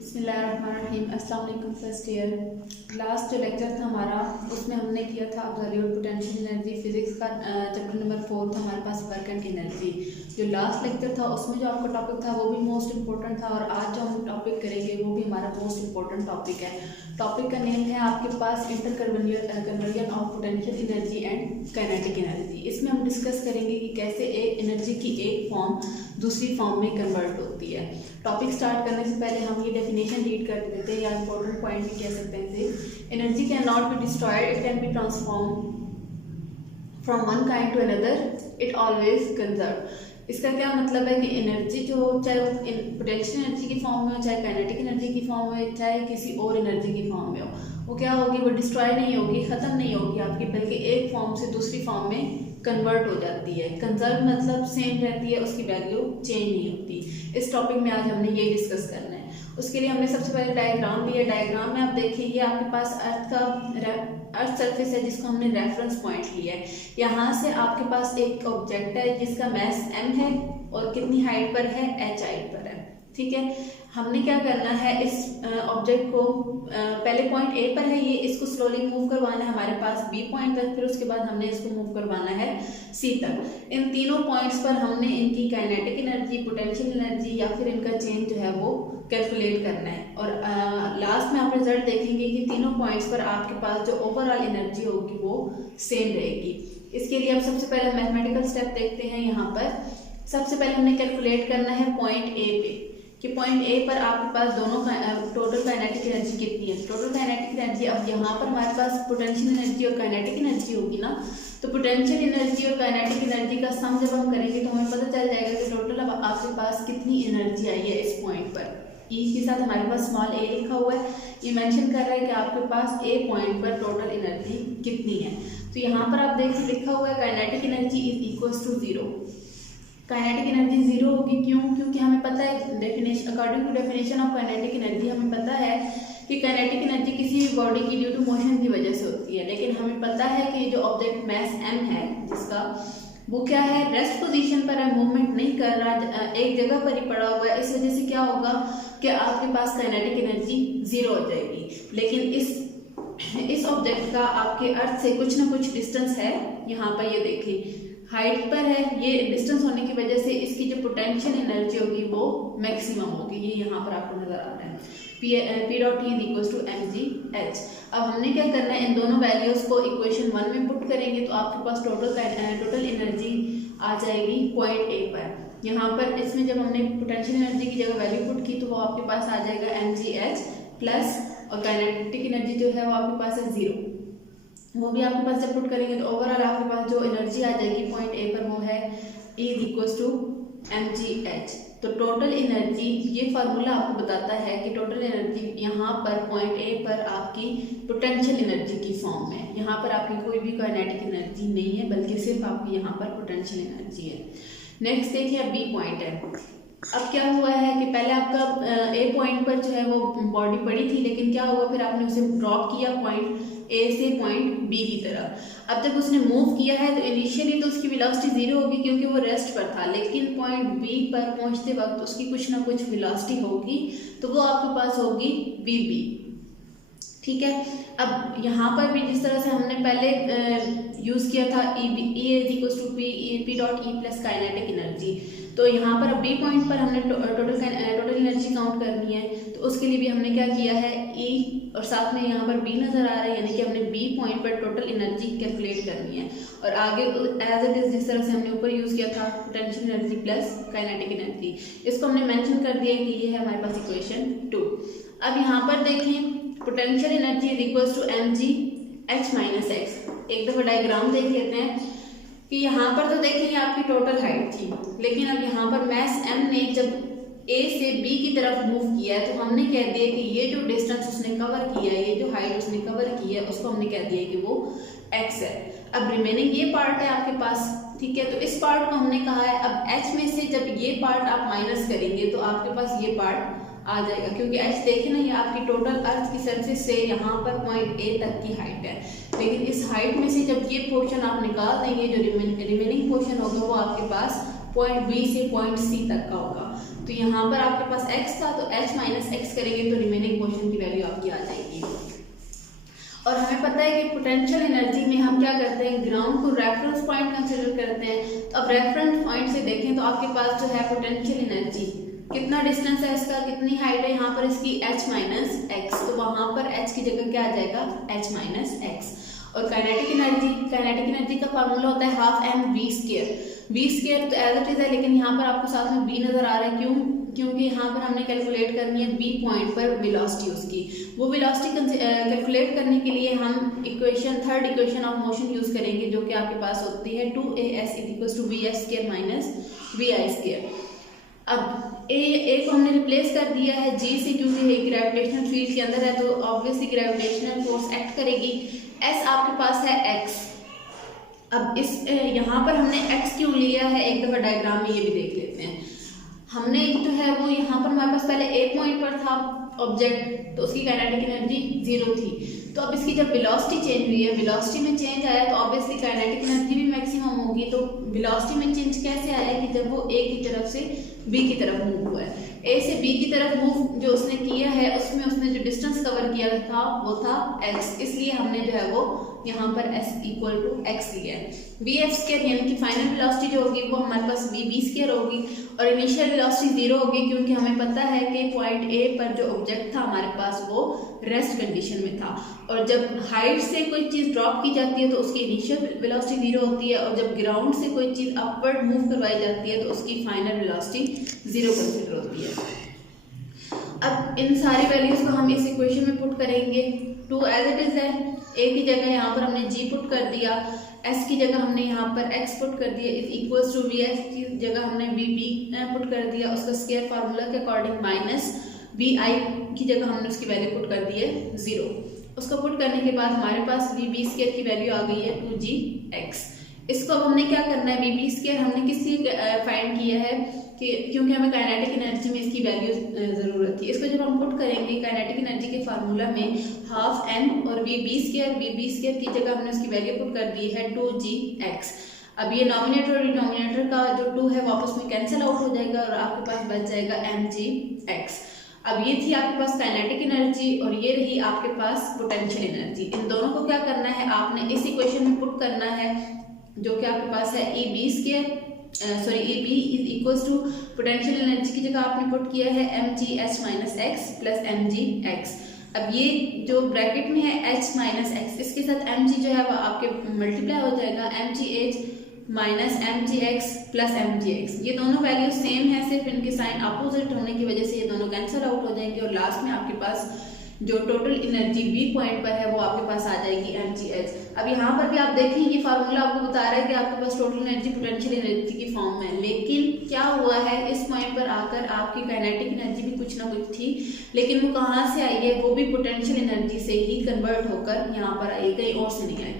बिस्मिल्लाहिर्रहमानिर्रहीम। अस्सलाम वालेकुम फर्स्ट ईयर। लास्ट जो लेक्चर था हमारा उसमें हमने किया था ऑब्जर्व्ड पोटेंशियल एनर्जी फिजिक्स का चैप्टर नंबर 4 था हमारे पास वर्क एंड एनर्जी। जो लास्ट लेक्चर था उसमें जो आपका टॉपिक था वो भी मोस्ट इंपॉर्टेंट था और आज जो हम टॉपिक करेंगे वो भी हमारा मोस्ट इंपॉर्टेंट टॉपिक है। टॉपिक का नेम है आपके पास interconversion of potential energy and kinetic energy. इसमें हम डिस्कस करेंगे कि कैसे एक एनर्जी की एक फॉर्म दूसरी फॉर्म में कन्वर्ट होती है। टॉपिक स्टार्ट करने से पहले हम ये डेफिनेशन रीड कर देते हैं या इंपॉर्टेंट पॉइंट भी कह सकते हैं इसे। Energy can not be destroyed, it can be transform from one kind to another, it always conserve. इसका क्या मतलब है कि एनर्जी जो चाहे वो पोटेंशियल एनर्जी की फॉर्म में हो, चाहे काइनेटिक एनर्जी की फॉर्म में, चाहे किसी और एनर्जी की फॉर्म में हो, वो क्या होगी, वो डिस्ट्रॉय नहीं होगी, ख़त्म नहीं होगी आपकी, बल्कि एक फॉर्म से दूसरी फॉर्म में कन्वर्ट हो जाती है। कंजर्व मतलब सेम रहती है, उसकी वैल्यू चेंज नहीं होती। इस टॉपिक में आज हमने ये डिस्कस करना है। उसके लिए हमने सबसे पहले डायग्राम लिया। डायग्राम में आप देखिए ये आपके पास अर्थ सरफेस है जिसको हमने रेफरेंस पॉइंट लिया है। यहाँ से आपके पास एक ऑब्जेक्ट है जिसका मास m है और कितनी हाइट पर है, h हाइट पर है। ठीक है, हमने क्या करना है, इस ऑब्जेक्ट को पहले पॉइंट A पर है ये, इसको स्लोली मूव करवाना है हमारे पास B पॉइंट तक, फिर उसके बाद हमने इसको मूव करवाना है C तक। इन तीनों पॉइंट्स पर हमने इनकी काइनेटिक एनर्जी, पोटेंशियल एनर्जी या फिर इनका चेंज जो है वो कैलकुलेट करना है। और लास्ट में आप रिजल्ट देखेंगे कि तीनों पॉइंट्स पर आपके पास जो ओवरऑल एनर्जी होगी वो सेम रहेगी। इसके लिए अब सबसे पहले मैथमेटिकल स्टेप देखते हैं। यहाँ पर सबसे पहले हमने कैलकुलेट करना है पॉइंट A पे कि पॉइंट A पर आपके पास दोनों टोटल काइनेटिक एनर्जी कितनी है। टोटल काइनेटिक एनर्जी, अब यहाँ पर हमारे पास पोटेंशियल एनर्जी और काइनेटिक एनर्जी होगी ना, तो पोटेंशियल एनर्जी और काइनेटिक एनर्जी का सम जब हम करेंगे तो हमें पता चल जाएगा कि टोटल अब आपके पास कितनी एनर्जी आई है इस पॉइंट पर। E के साथ हमारे पास स्मॉल a लिखा हुआ है, ये मेंशन कर रहा है कि आपके पास A पॉइंट पर टोटल एनर्जी कितनी है। तो यहाँ पर आप देखिए लिखा हुआ है kinetic energy is equals to 0। Kinetic energy 0 होगी, क्यों? क्योंकि हमें पता है definition, according to definition of kinetic energy हमें पता है कि काइनेटिक एनर्जी किसी भी बॉडी की ड्यू टू मोशन की वजह से होती है। लेकिन हमें पता है कि जो ऑब्जेक्ट मास m है जिसका, वो क्या है, रेस्ट पोजीशन पर है, मूवमेंट नहीं कर रहा, एक जगह पर ही पड़ा हुआ है। इस वजह से क्या होगा कि आपके पास काइनेटिक एनर्जी 0 हो जाएगी। लेकिन इस ऑब्जेक्ट का आपके अर्थ से कुछ ना कुछ डिस्टेंस है, यहाँ पर ये देखिए हाइट पर है, ये डिस्टेंस होने की वजह से इसकी जो पोटेंशियल एनर्जी होगी वो मैक्सिमम होगी। ये यहाँ पर आपको नजर आ रहा है P dot E is equals to mgh। अब हमने क्या करना है, इन दोनों वैल्यूज को इक्वेशन 1 में पुट करेंगे तो आपके पास टोटल एनर्जी आ जाएगी पॉइंट A पर। यहाँ पर इसमें जब हमने पोटेंशियल एनर्जी की जगह वैल्यू पुट की तो वो आपके पास आ जाएगा mgh प्लस, और काइनेटिक एनर्जी जो है वो आपके पास है 0, वो भी आपके पास जब पुट करेंगे तो ओवरऑल आपके पास जो एनर्जी आ जाएगी पॉइंट A पर वो है E is equals to mgh। तो टोटल एनर्जी, ये फार्मूला आपको बताता है कि टोटल एनर्जी यहाँ पर पॉइंट A पर आपकी पोटेंशियल एनर्जी की फॉर्म में, यहाँ पर आपकी कोई भी काइनेटिक एनर्जी नहीं है बल्कि सिर्फ आपकी यहाँ पर पोटेंशियल एनर्जी है। नेक्स्ट देखिए B पॉइंट है। अब क्या हुआ है कि पहले आपका A पॉइंट पर जो है वो बॉडी पड़ी थी, लेकिन क्या हुआ, फिर आपने उसे ड्रॉप किया पॉइंट A से पॉइंट B की तरफ। अब जब उसने मूव किया है तो इनिशियली तो उसकी वेलोसिटी 0 होगी क्योंकि वो रेस्ट पर था, लेकिन पॉइंट B पर पहुंचते वक्त उसकी कुछ ना कुछ वेलोसिटी होगी, तो वो आपके पास होगी VB। ठीक है, अब यहाँ पर भी जिस तरह से हमने पहले यूज़ किया था E is equals to P dot E plus kinetic energy, तो यहाँ पर अब B पॉइंट पर हमने टोटल एनर्जी काउंट करनी है। तो उसके लिए भी हमने क्या किया है, E और साथ में यहाँ पर B नज़र आ रहा है, यानी कि हमने B पॉइंट पर टोटल एनर्जी कैलकुलेट करनी है। और आगे एज इट इज जिस तरह से हमने ऊपर यूज़ किया था potential energy plus kinetic energy, इसको हमने मेंशन कर दिया कि ये है हमारे पास इक्वेशन 2। अब यहाँ पर देखें potential energy is equals to mgh minus x। एक दफ़ा डायग्राम देख लेते हैं कि यहाँ पर तो देखेंगे आपकी टोटल हाइट थी, लेकिन अब यहाँ पर मास m ने जब A से B की तरफ मूव किया है तो हमने कह दिया कि ये जो डिस्टेंस उसने कवर किया है, ये जो हाइट उसने कवर की है, उसको हमने कह दिया कि वो x है। अब रिमेनिंग ये पार्ट है आपके पास, ठीक है, तो इस पार्ट को हमने कहा है अब h में से जब ये पार्ट आप माइनस करेंगे तो आपके पास ये पार्ट आ जाएगा, क्योंकि h देखें ना, ये आपकी टोटल अर्थ की सरफेस से यहाँ पर पॉइंट A तक की हाइट है। लेकिन इस हाइट में से जब ये पोर्शन आप निकाल देंगे, जो रिमेनिंग पोर्शन होगा वो आपके पास पॉइंट बी से पॉइंट सी तक का होगा। तो यहाँ पर आपके पास x था, तो h माइनस एक्स करेंगे तो रिमेनिंग पोर्शन की वैल्यू आपकी आ जाएगी। और हमें पता है कि पोटेंशियल एनर्जी में हम क्या करते हैं, ग्राउंड को रेफरेंस पॉइंट कंसिडर करते हैं। तो अब रेफरेंस पॉइंट से देखें तो आपके पास जो है पोटेंशियल एनर्जी कितना डिस्टेंस है इसका, कितनी हाइट है यहाँ पर इसकी, h माइनस एक्स। तो वहां पर h की जगह क्या आ जाएगा, h माइनस एक्स। और काइनेटिक एनर्जी का फार्मूला होता है हाफ एम वी स्क्वायर। तो एज इट इज है, लेकिन यहाँ पर आपको साथ में b नजर आ रहा है, क्यों, क्योंकि यहाँ पर हमने कैलकुलेट करनी है b पॉइंट पर वेलोसिटी उसकी। वो वेलोसिटी कैलकुलेट करने के लिए हम third equation of motion use करेंगे, जो कि आपके पास होती है 2as = vf² माइनस vi²। अब ए को हमने रिप्लेस कर दिया है g से, क्योंकि ग्रेविटेशनल फील्ड के अंदर है तो ऑब्वियसली ग्रेविटेशनल फोर्स एक्ट करेगी। s आपके पास है x। अब इस यहाँ पर हमने x क्यों लिया है, एक दफा डायग्राम में ये भी देख लेते हैं। हमने जो है वो यहाँ पर हमारे पास पहले ए पॉइंट पर था ऑब्जेक्ट, तो उसकी काइनेटिक एनर्जी 0 थी। तो अब इसकी जब वेलोसिटी चेंज हुई है, वेलोसिटी में चेंज आया तो ऑब्वियसली काइनेटिक एनर्जी भी मैक्सिमम होगी। तो वेलोसिटी में चेंज कैसे आया कि जब वो ए की तरफ से बी की तरफ मूव हुआ है। ए से बी की तरफ मूव जो उसने किया है उसमें उसने जो डिस्टेंस कवर किया था वो था x, इसलिए हमने जो है वो यहाँ पर s = x लिया है। vf² यानी कि फाइनल वेलोसिटी जो होगी वो हमारे पास vb² होगी, और इनिशियल वेलोसिटी 0 होगी, क्योंकि हमें पता है कि पॉइंट ए पर जो ऑब्जेक्ट था हमारे पास वो रेस्ट कंडीशन में था। और जब हाइट से कोई चीज़ ड्रॉप की जाती है तो उसकी इनिशियल वेलोसिटी 0 होती है, और जब ग्राउंड से कोई चीज़ अपवर्ड मूव करवाई जाती है तो उसकी फाइनल वेलोसिटी 0 कंसिडर होती है। अब इन सारी वैल्यूज को हम इस इक्वेशन में पुट करेंगे। 2 एज इट इज है, a की जगह यहाँ पर हमने g पुट कर दिया, s की जगह हमने यहाँ पर x पुट कर दिया, इक्वल्स टू vf की जगह हमने vb पुट कर दिया, उसका स्क्वायर फार्मूला के अकॉर्डिंग माइनस vi की जगह हमने उसकी वैल्यू पुट कर दी है 0। उसको पुट करने के बाद हमारे पास vb² की वैल्यू आ गई है 2gx। इसको अब हमने क्या करना है, vb² हमने किस लिए फाइंड किया है कि क्योंकि हमें काइनेटिक एनर्जी में इसकी वैल्यू ज़रूरत थी। इसको जब हम पुट करेंगे काइनेटिक एनर्जी के फार्मूला में हाफ m और vb² की जगह हमने उसकी वैल्यू पुट कर दी है 2gx। अब ये नॉमिनेटर और डिनोमिनेटर का जो 2 है वापस में कैंसिल आउट हो जाएगा और आपके पास बच जाएगा mgx। अब ये थी आपके पास काइनेटिक एनर्जी और ये रही आपके पास पोटेंशियल एनर्जी। इन दोनों को क्या करना है, आपने इस इक्वेशन में पुट करना है, जो कि आपके पास है Eb = पोटेंशियल एनर्जी की जगह आपने पुट किया है mgh minus x plus mgx। अब ये जो ब्रैकेट में है h माइनस एक्स, इसके साथ mg जो है वो आपके मल्टीप्लाई हो जाएगा mgh minus mgx plus mgx। ये दोनों वैल्यू सेम है, सिर्फ इनके साइन अपोजिट होने की वजह से ये दोनों कैंसिल आउट हो जाएंगे और लास्ट में आपके पास जो टोटल एनर्जी बी पॉइंट पर है वो आपके पास आ जाएगी mgh। अब यहाँ पर भी आप देखें ये फार्मूला आपको बता रहा है कि आपके पास टोटल एनर्जी पोटेंशियल एनर्जी की फॉर्म में है, लेकिन क्या हुआ है इस पॉइंट पर आकर आपकी काइनेटिक एनर्जी भी कुछ ना कुछ थी, लेकिन वो कहाँ से आई है, वो भी पोटेंशियल एनर्जी से ही कन्वर्ट होकर यहाँ पर आई, कहीं और से नहीं आई।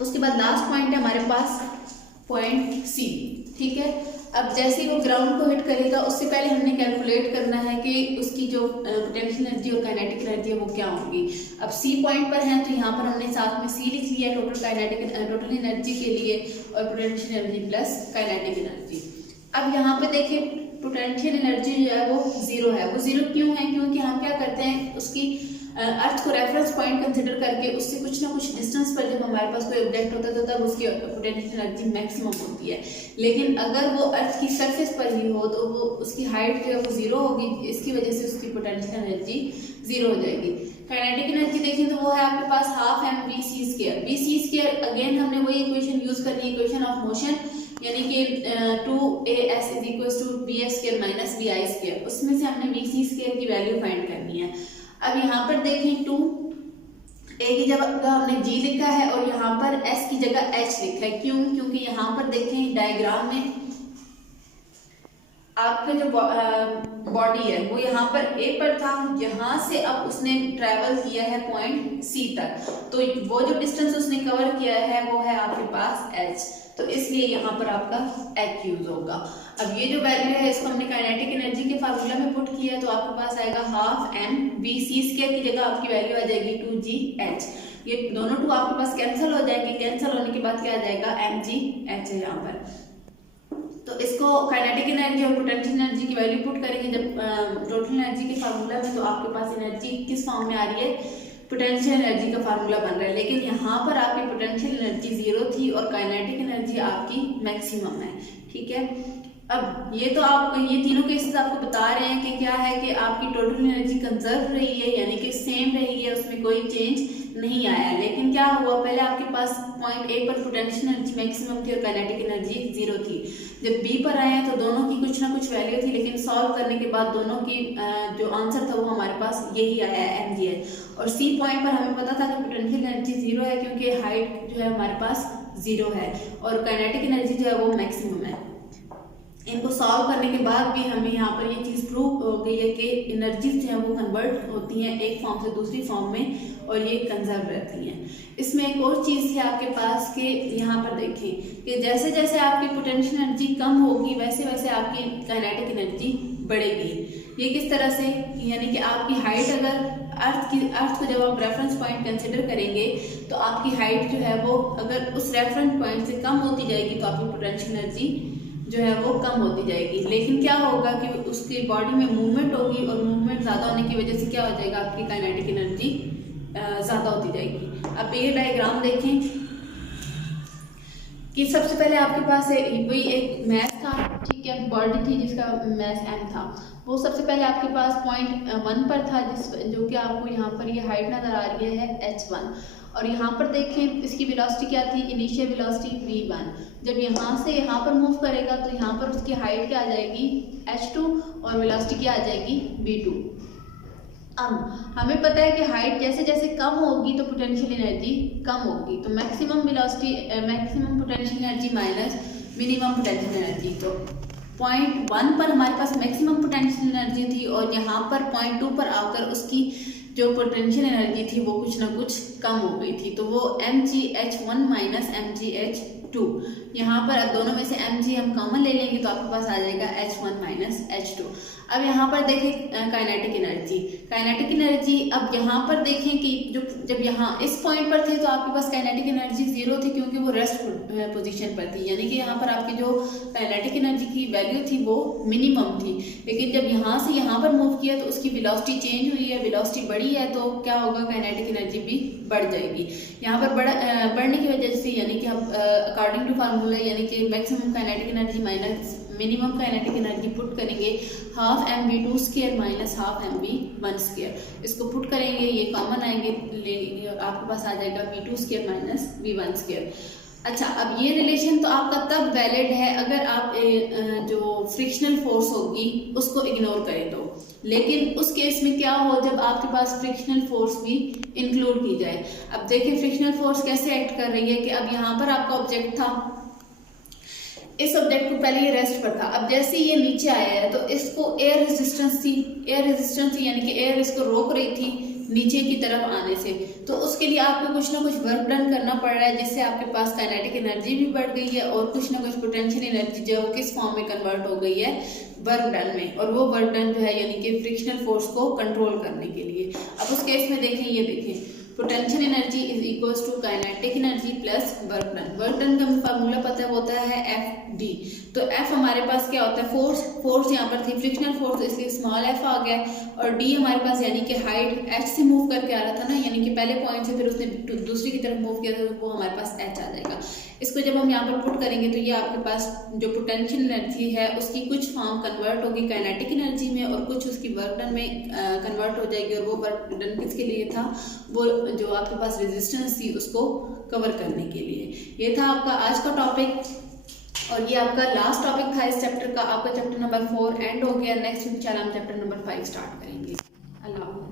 उसके बाद लास्ट पॉइंट है हमारे पास पॉइंट सी, ठीक है। अब जैसे ही वो ग्राउंड को हिट करेगा उससे पहले हमने कैलकुलेट करना है कि उसकी जो पोटेंशियल एनर्जी और काइनेटिक एनर्जी है वो क्या होगी। अब सी पॉइंट पर है तो यहाँ पर हमने साथ में सी लिख लिया टोटल एनर्जी के लिए और potential energy plus kinetic energy. अब यहाँ पे देखिए पोटेंशियल एनर्जी जो है वो 0 है। वो 0 क्यों है, क्योंकि हम क्या करते हैं उसकी अर्थ को रेफरेंस पॉइंट कंसिडर करके उससे कुछ ना कुछ डिस्टेंस पर जब हमारे पास कोई ऑब्जेक्ट होता है तो तब उसकी पोटेंशियल एनर्जी मैक्सिमम होती है। लेकिन अगर वो अर्थ की सरफेस पर ही हो तो वो उसकी हाइट जो है वो 0 होगी, इसकी वजह से उसकी पोटेंशियल एनर्जी 0 हो जाएगी। काइनेटिक एनर्जी देखें तो वो है आपके पास हाफ एम vc²। अगेन हमने वही इक्वेशन यूज करनी है, इक्वेशन ऑफ मोशन, यानी कि 2as = vf² माइनस vi²। उसमें से हमने vc² की वैल्यू फाइंड करनी है। अब यहाँ पर देखें 2 a की जगह हमने g लिखा है और यहाँ पर s की जगह h लिखा है। क्यों, क्योंकि यहाँ पर देखें डायग्राम में आपका जो बॉडी है वो यहाँ पर a पर था, यहाँ से अब उसने ट्रेवल किया है पॉइंट c तक, तो वो जो डिस्टेंस उसने कवर किया है वो है आपके पास h, तो इसलिए यहाँ पर आपका h यूज होगा। अब ये जो वैल्यू है इसको हमने काइनेटिक एनर्जी के फार्मूला में पुट किया है तो आपके पास आएगा हाफ m vc² की जगह आपकी वैल्यू आ जाएगी 2gh। ये दोनों 2 आपके पास कैंसिल हो जाएंगे, कैंसिल होने के बाद क्या आ जाएगा mgh है यहाँ पर। तो इसको काइनेटिक एनर्जी और पोटेंशियल एनर्जी की वैल्यू पुट करेंगे जब टोटल एनर्जी के फार्मूला में, तो आपके पास एनर्जी किस फॉर्म में आ रही है, पोटेंशियल एनर्जी का फार्मूला बन रहा है। लेकिन यहाँ पर आपकी पोटेंशियल एनर्जी 0 थी और काइनेटिक एनर्जी आपकी मैक्सिमम है, ठीक है। अब ये तो आप ये तीनों केसेस आपको बता रहे हैं कि क्या है कि आपकी टोटल एनर्जी कंजर्व रही है, यानी कि सेम रही है, उसमें कोई चेंज नहीं आया। लेकिन क्या हुआ, पहले आपके पास पॉइंट ए पर पोटेंशियल एनर्जी मैक्सिमम थी और काइनेटिक एनर्जी 0 थी। जब बी पर आए हैं तो दोनों की कुछ ना कुछ वैल्यू थी, लेकिन सॉल्व करने के बाद दोनों की जो आंसर था वो हमारे पास यही आया है mgh। और सी पॉइंट पर हमें पता था कि पोटेंशियल एनर्जी 0 है क्योंकि हाइट जो है हमारे पास 0 है और काइनेटिक एनर्जी जो है वो मैक्सिमम है। इनको सॉल्व करने के बाद भी हमें यहाँ पर ये चीज़ प्रूव हो गई है कि एनर्जीज जो है वो कन्वर्ट होती हैं एक फॉर्म से दूसरी फॉर्म में और ये कंजर्व रहती हैं। इसमें एक और चीज़ है आपके पास कि यहाँ पर देखें कि जैसे जैसे आपकी पोटेंशियल एनर्जी कम होगी वैसे वैसे आपकी काइनेटिक एनर्जी बढ़ेगी। ये किस तरह से, यानी कि आपकी हाइट अगर अर्थ को जब आप रेफरेंस पॉइंट कंसिडर करेंगे तो आपकी हाइट जो है वो अगर उस रेफरेंस पॉइंट से कम होती जाएगी तो आपकी पोटेंशियल एनर्जी जो है वो कम होती जाएगी। लेकिन क्या होगा कि उसकी बॉडी में मूवमेंट होगी और मूवमेंट ज़्यादा होने की वजह से क्या हो जाएगा, आपकी काइनेटिक एनर्जी ज़्यादा होती जाएगी। अब ये डायग्राम देखें कि सबसे पहले आपके पास वही एक मैस था, ठीक है, बॉडी थी जिसका मैस m था। वो सबसे पहले आपके पास पॉइंट 1 पर था जो कि आपको यहाँ पर ये हाइट नज़र आ रही है h1। और यहाँ पर देखें इसकी वेलोसिटी क्या थी, इनिशियल वेलोसिटी v1। जब यहाँ से यहाँ पर मूव करेगा तो यहाँ पर उसकी हाइट क्या आ जाएगी h2 और वेलोसिटी क्या आ जाएगी v2। अब हमें पता है कि हाइट जैसे जैसे कम होगी तो पोटेंशियल एनर्जी कम होगी, तो maximum velocity maximum potential energy minus minimum potential energy. तो पॉइंट 1 पर हमारे पास मैक्सिमम पोटेंशियल एनर्जी थी और यहाँ पर पॉइंट 2 पर आकर उसकी जो पोटेंशियल एनर्जी थी वो कुछ ना कुछ कम हो गई थी, तो वो mgh1 माइनस mgh2। यहाँ पर अब दोनों में से mg हम कॉमन ले लेंगे तो आपके पास आ जाएगा h1 माइनस h2। अब यहाँ पर देखें काइनेटिक एनर्जी, अब यहाँ पर देखें कि जब यहाँ इस पॉइंट पर थे तो आपके पास काइनेटिक एनर्जी 0 थी क्योंकि वो रेस्ट पोजीशन पर थी, यानी कि यहाँ पर आपकी जो काइनेटिक एनर्जी की वैल्यू थी वो मिनिमम थी। लेकिन जब यहाँ से यहाँ पर मूव किया तो उसकी वेलोसिटी चेंज हुई है, वेलोसिटी बढ़ी है, तो क्या होगा, काइनेटिक एनर्जी भी बढ़ जाएगी। यहाँ पर बढ़ने की वजह से, यानी कि आप अकॉर्डिंग टू फार्मूला, यानी कि maximum kinetic energy minus minimum kinetic energy put करेंगे half mv2 square minus half mv1 square. इसको पुट करेंगे, ये कॉमन आएंगे, आपके पास आ जाएगा v2 square minus v1 square. अच्छा, अब ये रिलेशन तो आपका तब वैलिड है अगर आप जो फ्रिक्शनल फोर्स होगी उसको इग्नोर करें तो, लेकिन उस केस में क्या हो जब आपके पास फ्रिक्शनल फोर्स भी इंक्लूड की जाए। अब देखिए फ्रिक्शनल फोर्स कैसे एक्ट कर रही है कि अब यहाँ पर आपका ऑब्जेक्ट था, इस ऑब्जेक्ट को पहले ये रेस्ट पर था, अब जैसे ये नीचे आया है तो इसको एयर रेजिस्टेंस थी, यानी कि एयर इसको रोक रही थी नीचे की तरफ आने से, तो उसके लिए आपको कुछ ना कुछ वर्क डन करना पड़ रहा है जिससे आपके पास काइनेटिक एनर्जी भी बढ़ गई है और कुछ ना कुछ पोटेंशियल एनर्जी जो है किस फॉर्म में कन्वर्ट हो गई है, वर्क डन में। और वो वर्क डन जो है यानी कि फ्रिक्शनल फोर्स को कंट्रोल करने के लिए। अब उस केस में देखें, ये देखें potential energy is equals to kinetic energy plus work done. Work done का फार्मूला पता होता है FD, तो F हमारे पास क्या होता है, फोर्स यहाँ पर थी फ्रिक्शनल फोर्स, तो इसलिए स्मॉल f आ गया, और D हमारे पास यानी कि हाइट h से मूव करके आ रहा था ना, यानी कि पहले पॉइंट से फिर उसने दूसरी की तरफ मूव किया था, तो वो हमारे पास h आ जाएगा। इसको जब हम यहाँ पर पुट करेंगे तो ये आपके पास जो पोटेंशियल एनर्जी है उसकी कुछ फॉर्म कन्वर्ट होगी काइनेटिक एनर्जी में और कुछ उसकी वर्क डन में कन्वर्ट हो जाएगी, और वो वर्क डन किसके लिए था, वो जो आपके पास रेजिस्टेंस थी उसको कवर करने के लिए। ये था आपका आज का टॉपिक और ये आपका लास्ट टॉपिक था इस चैप्टर का। आपका चैप्टर नंबर 4 एंड हो गया। नेक्स्ट इंशाल्लाह हम चैप्टर नंबर 5 स्टार्ट करेंगे। अल्लाह।